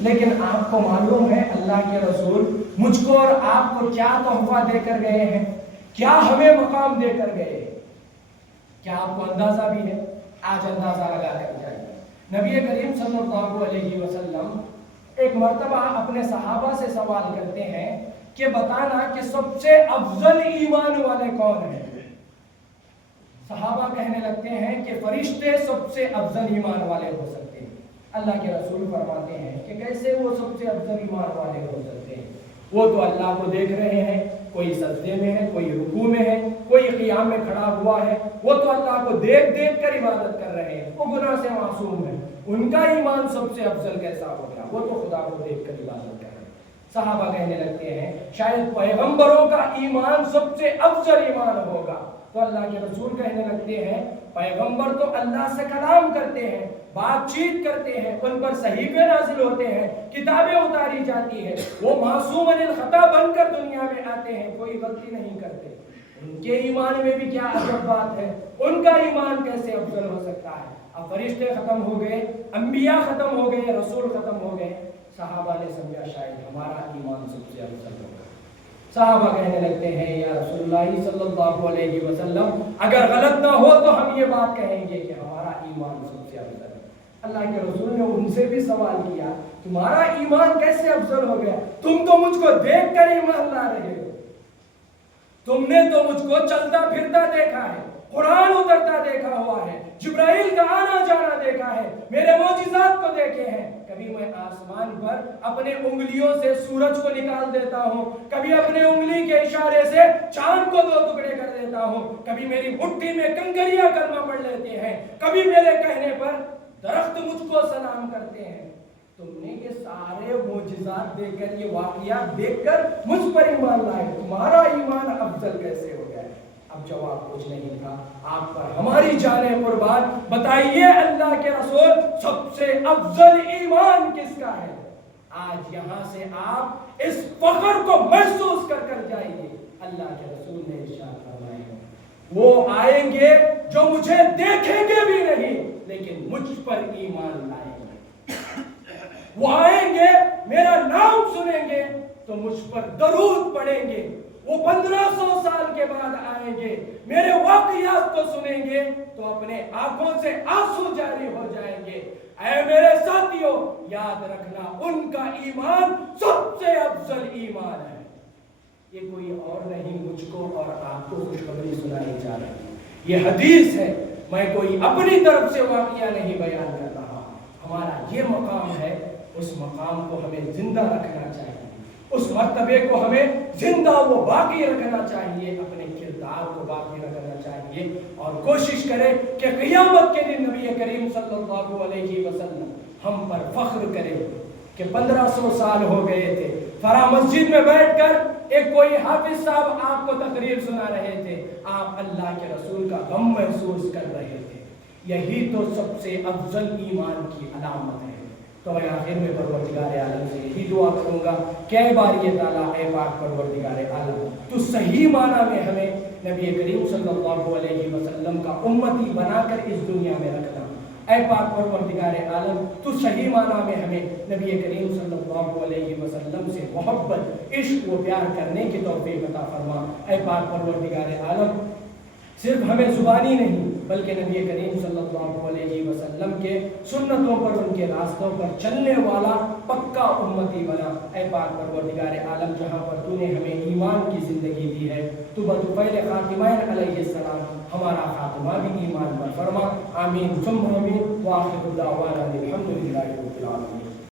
لیکن آپ کو معلوم ہے اللہ کے رسول مجھ کو اور آپ کو کیا تحفہ دے کر گئے ہیں، کیا ہمیں مقام دے کر گئے ہیں؟ کیا آپ کو اندازہ بھی ہے؟ آج اندازہ لگا کر جائیے۔ نبی کریم صلی اللہ علیہ وسلم ایک مرتبہ اپنے صحابہ سے سوال کرتے ہیں کہ بتانا کہ سب سے افضل ایمان والے کون ہیں؟ صحابہ کہنے لگتے ہیں کہ فرشتے سب سے افضل ایمان والے ہو سکتے ہیں۔ اللہ کے رسول فرماتے ہیں کہ کیسے وہ سب سے افضل ایمان والے ہو سکتے ہیں؟ وہ تو اللہ کو دیکھ رہے ہیں، کوئی سجدے میں ہے، کوئی رکوع میں ہے، کوئی قیام میں کھڑا ہوا ہے، وہ تو اللہ کو دیکھ دیکھ کر عبادت کر رہے ہیں، وہ گناہ سے معصوم ہے، ان کا ایمان سب سے افضل کیسا ہو گیا؟ وہ تو خدا کو دیکھ کر عبادت کر رہے ہیں۔ صحابہ کہنے لگتے ہیں شاید پیغمبروں کا ایمان سب سے افضل ایمان ہوگا۔ تو اللہ کے رسول کہنے لگتے ہیں پیغمبر تو اللہ سے کلام کرتے ہیں، بات چیت کرتے ہیں، ان پر صحیفے نازل ہوتے ہیں، کتابیں اتاری جاتی ہیں، وہ معصوم عن الخطا بن کر دنیا میں آتے ہیں، کوئی غلطی نہیں کرتے۔ ان کے ایمان میں بھی کیا عجب بات ہے، ان کا ایمان کیسے افضل ہو سکتا ہے؟ اب فرشتے ختم ہو گئے، انبیاء ختم ہو گئے، رسول ختم ہو گئے، صحابہ نے سمجھا شاید ہمارا ایمان سب سے افضل ہوگا۔ صحابہ کہنے لگتے ہیں یا رسول اللہ صلی اللہ علیہ وسلم اگر غلط نہ ہو تو ہم یہ بات کہیں گے کہ ہمارا ایمان سب سے افضل ہے۔ اللہ کے رسول نے ان سے بھی سوال کیا تمہارا ایمان کیسے افضل ہو گیا؟ تم تو مجھ کو دیکھ کر ایمان لا رہے ہو، تم نے تو مجھ کو چلتا پھرتا دیکھا ہے، قرآن اترتا دیکھا ہوا ہے، جبرائیل کا آنا جانا دیکھا ہے، میرے معجزات کو دیکھے ہیں۔ کبھی میں آسمان پر اپنے انگلیوں سے سورج کو نکال دیتا ہوں، کبھی اپنے انگلی کے اشارے سے چاند کو دو ٹکڑے کر دیتا ہوں، کبھی میری مٹھی میں کنکریاں کلمہ پڑھ لیتے ہیں، کبھی میرے کہنے پر درخت مجھ کو سلام کرتے ہیں۔ تم نے یہ سارے معجزات دیکھ کر، یہ واقعات دیکھ کر مجھ پر ایمان لائے، تمہارا ایمان افضل کیسے ہو گیا ہے؟ اب جواب کچھ نہیں تھا، آپ پر ہماری جانیں قربان، بتائیے اللہ کے رسول سب سے افضل ایمان کس کا ہے؟ آج یہاں سے آپ اس فخر کو محسوس کر کر جائیے۔ اللہ کے رسول نے ارشاد فرمایا وہ آئیں گے جو مجھے دیکھیں گے بھی نہیں لیکن مجھ پر ایمان لائیں گے، وہ آئیں گے میرا نام سنیں گے تو مجھ پر درود پڑھیں گے، وہ 1500 سال کے بعد آئیں گے، میرے واقعات کو سنیں گے تو اپنے آنکھوں سے آنسو جاری ہو جائیں گے۔ اے میرے ساتھیوں، یاد رکھنا ان کا ایمان سب سے افضل ایمان ہے۔ یہ کوئی اور نہیں، مجھ کو اور آپ کو خوشخبری سنائی جا رہی ہے، یہ حدیث ہے، میں کوئی اپنی طرف سے واقعہ نہیں بیان کر رہا۔ ہمارا یہ مقام ہے، اس مقام کو ہمیں زندہ رکھنا چاہیے، اس مرتبے کو ہمیں زندہ و باقی رکھنا چاہیے، اپنے کردار کو باقی رکھنا چاہیے، اور کوشش کریں کہ قیامت کے دن نبی کریم صلی اللہ علیہ وسلم ہم پر فخر کرے کہ 1500 سال ہو گئے تھے، فرا مسجد میں بیٹھ کر ایک کوئی حافظ صاحب آپ کو تقریر سنا رہے تھے، آپ اللہ کے رسول کا غم محسوس کر رہے تھے۔ یہی تو سب سے افضل ایمان کی علامت ہے۔ تو میں آخر میں پروردگار عالم سے یہی دعا کروں گا کہ اے باری تعالیٰ، اے پاک پروردگار عالم، تو صحیح معنی میں ہمیں نبی کریم صلی اللہ علیہ وسلم کا امتی بنا کر اس دنیا میں رکھنا۔ اے پاک پروردگار عالم، تو صحیح معنی میں ہمیں نبی کریم صلی اللہ علیہ وسلم سے محبت، عشق و پیار کرنے کی توفیق عطا فرما۔ اے پاک پروردگار عالم، صرف ہمیں زبانی نہیں بلکہ نبی کریم صلی اللہ علیہ وسلم کے سنتوں پر، ان کے راستوں پر چلنے والا پکا امتی بنا۔ اے پاک پروردگار عالم، جہاں پر تو نے ہمیں ایمان کی زندگی دی ہے، تو بطفیل خاتمین علیہ السلام ہمارا خاتمہ بھی ایمان پر فرما۔ آمین ثم آمین، وآخر دعوانا الحمدللہ رب العالمین۔